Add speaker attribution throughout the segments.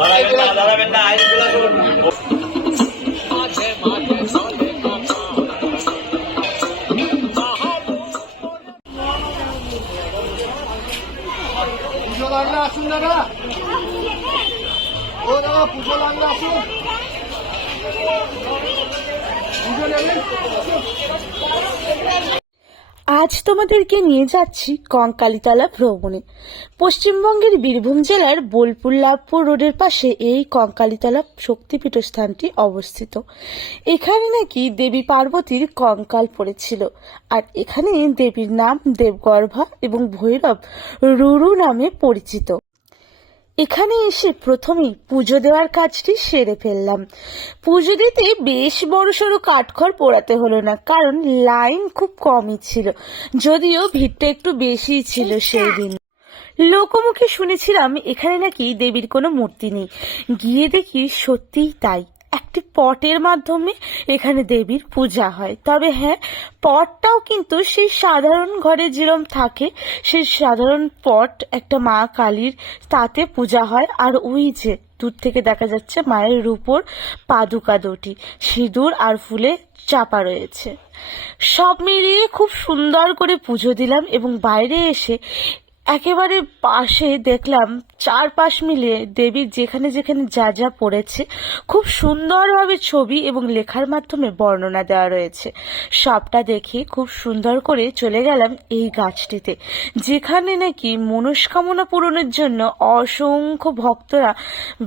Speaker 1: দাঁড়াবেন না দাঁড়াবেন না আইন চলে আসুন
Speaker 2: পুজো লাগলে আসুন দাদা ও দাদা পুজো লাগলে আসুন পুজো নেবেন
Speaker 3: আজ তোমাদেরকে নিয়ে যাচ্ছি কঙ্কালীতলা ভ্রমণে। পশ্চিমবঙ্গের বীরভূম জেলার বোলপুর লাভপুর রোডের পাশে এই কঙ্কালীতলা শক্তিপীঠ স্থানটি অবস্থিত। এখানে নাকি দেবী পার্বতীর কঙ্কাল পড়েছিল। আর এখানে দেবীর নাম দেবগর্ভা এবং ভৈরব রুরু নামে পরিচিত। এখানে এসে প্রথমে পুজো দেওয়ার কাজটি সেরে ফেললাম। পুজো দিতে বেশ বড় সড়ো কাঠখড় পোড়াতে হলো না কারণ লাইন খুব কমই ছিল যদিও ভিড়টা একটু বেশিই ছিল সেই দিন লোকমুখে শুনেছিলাম এখানে নাকি দেবীর কোনো মূর্তি নেই। গিয়ে দেখি সত্যিই তাই। একটি পটের মাধ্যমে এখানে দেবীর পূজা হয়। তবে হ্যাঁ পটটাও কিন্তু সেই সাধারণ ঘরে যেরম থাকে, সেই সাধারণ পট একটা মা কালীর তাতে পূজা হয়। আর ওই যে দূর থেকে দেখা যাচ্ছে মায়ের রূপোর পাদুকা দুটি, সিঁদুর আর ফুলে চাপা রয়েছে। সব মিলিয়ে খুব সুন্দর করে পুজো দিলাম এবং বাইরে এসে একেবারে পাশে দেখলাম চারপাশ মিলিয়ে দেবীর যেখানে যেখানে যা যা পড়েছে, খুব সুন্দরভাবে ছবি এবং লেখার মাধ্যমে বর্ণনা দেওয়া রয়েছে। সবটা দেখে খুব সুন্দর করে চলে গেলাম এই গাছটিতে, যেখানে নাকি মনস্কামনা পূরণের জন্য অসংখ্য ভক্তরা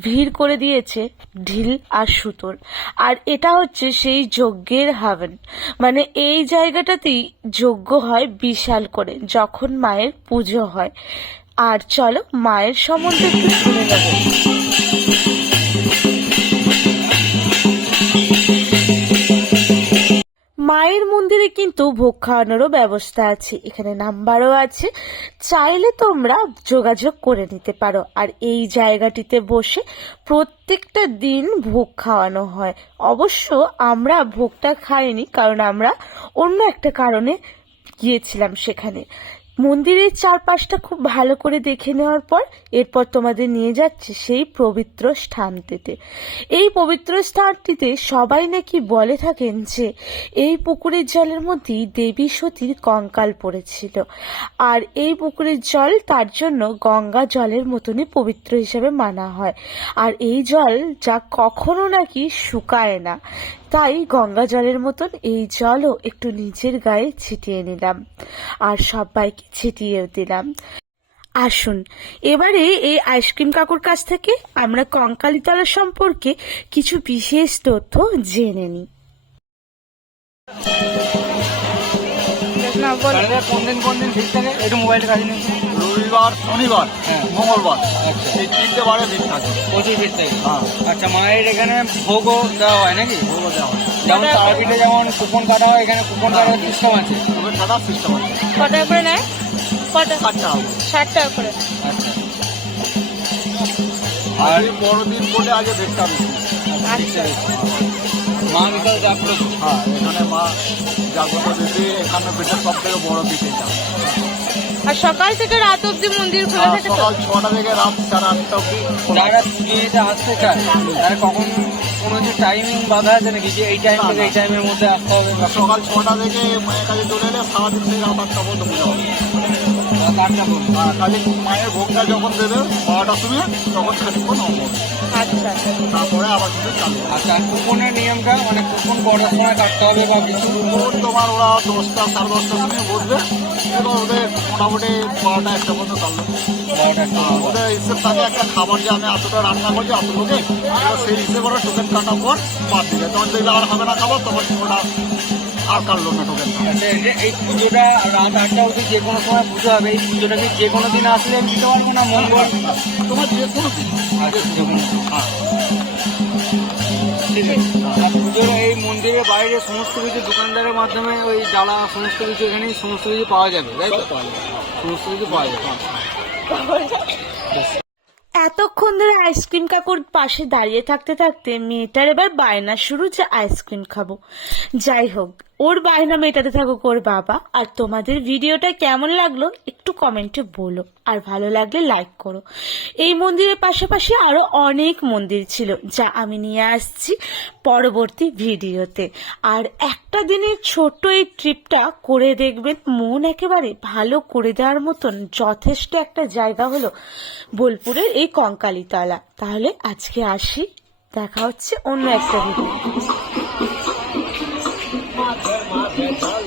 Speaker 3: ভিড় করে দিয়েছে ঢিল আর সুতোর। আর এটা হচ্ছে সেই যজ্ঞের হাভেন। মানে এই জায়গাটাতেই যজ্ঞ হয় বিশাল করে, যখন মায়ের পুজো হয়। আর চলো মায়ের সম্বন্ধে একটু শুনে নেব। মায়ের মন্দিরে কিন্তু ভোগ খাওয়ানোরও ব্যবস্থা আছে। এখানে নাম্বারও আছে। চাইলে তোমরা যোগাযোগ করে নিতে পারো। আর এই জায়গাটিতে বসে প্রত্যেকটা দিন ভোগ খাওয়ানো হয়। অবশ্য আমরা ভোগটা খাইনি, কারণ আমরা অন্য একটা কারণে গিয়েছিলাম সেখানে। মন্দিরের চারপাশটা খুব ভালো করে দেখে নেওয়ার পর এরপর তোমাদের নিয়ে যাচ্ছে সেই পবিত্র স্থানটিতে। এই পবিত্র স্থানটিতে সবাই নাকি বলে থাকেন যে, এই পুকুরের জলের মধ্যেই দেবী সতীর কঙ্কাল পড়েছিল। আর এই পুকুরের জল তার জন্য গঙ্গা জলের মতনই পবিত্র হিসেবে মানা হয়। আর এই জল যা কখনো নাকি শুকায় না। তাই গঙ্গা জলের মতন এই জলও একটু নিজের গায়ে ছিটিয়ে নিলাম আর সবাইকে ছিটিয়েও দিলাম। আসুন, এবারে এই আইসক্রিম কাকুর কাছ থেকে আমরা কঙ্কালীতলা সম্পর্কে কিছু বিশেষ তথ্য জেনে নিই।
Speaker 2: তাহলে কোন দিন কোন দিন থাকে? একটু মোবাইলটা কাজে নিন। রবিবার শনিবার মঙ্গলবার। এই তিনটে বারে ভিড় থাকে।
Speaker 4: প্রচুর ভিড় থাকে।
Speaker 2: হ্যাঁ।
Speaker 4: আচ্ছা মায়ের এখানে ভোগও দেওয়া হয় নাকি?
Speaker 2: ভোগও দেওয়া হয়।
Speaker 4: যেমন তারাপীঠে যেমন কুপন কাটা হয় এখানে কুপন কাটার সিস্টেম আছে।
Speaker 2: তবে টাকার সিস্টেম আছে।
Speaker 5: কত করে নেয়? কটা?
Speaker 2: ষাট টাকা করে।
Speaker 5: ষাট টাকা করে।
Speaker 4: আচ্ছা।
Speaker 2: আর বড়দিন বলে আগে ভিড়টা বেশি
Speaker 5: আচ্ছা
Speaker 4: মা বিকাল জাগ্রত।
Speaker 2: হ্যাঁ এখানে মা জাগ্রত দিদি এখানে পিঠে সব থেকে বড় পিঠে
Speaker 5: আর সকাল থেকে রাত অবধি মন্দির খোলা
Speaker 2: আর
Speaker 5: থাকে
Speaker 2: সকাল ছটা থেকে রাত সাড়ে আটটা অব্দি খোলা
Speaker 4: যারা পুজোতে আসতে চায় তারা কখন কোনো যে টাইমিং বাধা আছে নাকি যে এই টাইম থেকে এই টাইমের মধ্যে আসতে হবে?
Speaker 2: সকাল ছটা থেকে মায়ের কাছে চলে এলে সারাদিন থেকে রাত আটটা পর্যন্ত পুজো হবে। খালি মায়ের ভোগটা যখন দেবে বারোটার সময় তখন খানিক্ষণ হবে।
Speaker 5: আচ্ছা
Speaker 2: তারপরে আবার কিছু চালু
Speaker 4: আচ্ছা কুপনের নিয়মটা মানে কুপন কটার সময় কাটতে হবে বা কিছু
Speaker 2: তোমার ওরা দশটা সাড়ে দশটার সময় বসবে এবার ওদের মোটামুটি বারোটা একটা পর্যন্ত চালু
Speaker 4: সময়
Speaker 2: ওদের হিসেব থাকে একটা খাবার যে আমি এতটা রান্না করছি এত লোকে এবার সেই হিসেবে ওরা টোকেন কাটার পর বাদ দিবে। তখন দেখলে আর হবে না খাবার তখন ওরা আর কাটলো না। টোকেন
Speaker 4: আচ্ছা এই পুজোটা রাত আটটা অবধি যে কোনো সময় পুজো হবে এই পুজোটা কি যে কোনো দিন আসলে আমি দিতে পারব না মঙ্গল?
Speaker 2: তোমার যে কোনো দিন।
Speaker 4: আচ্ছা যে কোনো
Speaker 2: হ্যাঁ।
Speaker 4: পুজোর এই মন্দিরের বাইরে সমস্ত কিছু দোকানদারের মাধ্যমে ওই জ্বালা সমস্ত কিছু এখানেই সমস্ত কিছু পাওয়া যাবে তাই তো? সমস্ত কিছু পাওয়া যাবে
Speaker 3: এতক্ষণ ধরে আইসক্রিম কাকুর পাশে দাঁড়িয়ে থাকতে থাকতে মেয়েটার এবার বায়না শুরু যে আইসক্রিম খাব। যাই হোক ওর বায়না মেটাতে থাকুক ওর বাবা। আর তোমাদের ভিডিওটা কেমন লাগল একটু কমেন্টে বলো। আর ভালো লাগলে লাইক করো। এই মন্দিরের পাশাপাশি আরও অনেক মন্দির ছিল যা আমি নিয়ে আসছি পরবর্তী ভিডিওতে। আর একটা দিনের ছোট্ট এই ট্রিপটা করে দেখবেন, মন একেবারে ভালো করে দেওয়ার মতন যথেষ্ট একটা জায়গা হলো বোলপুরের এই কঙ্কালীতলা। তাহলে আজকে আসি, দেখা হচ্ছে অন্য একটা ভিডিও
Speaker 1: Uhum.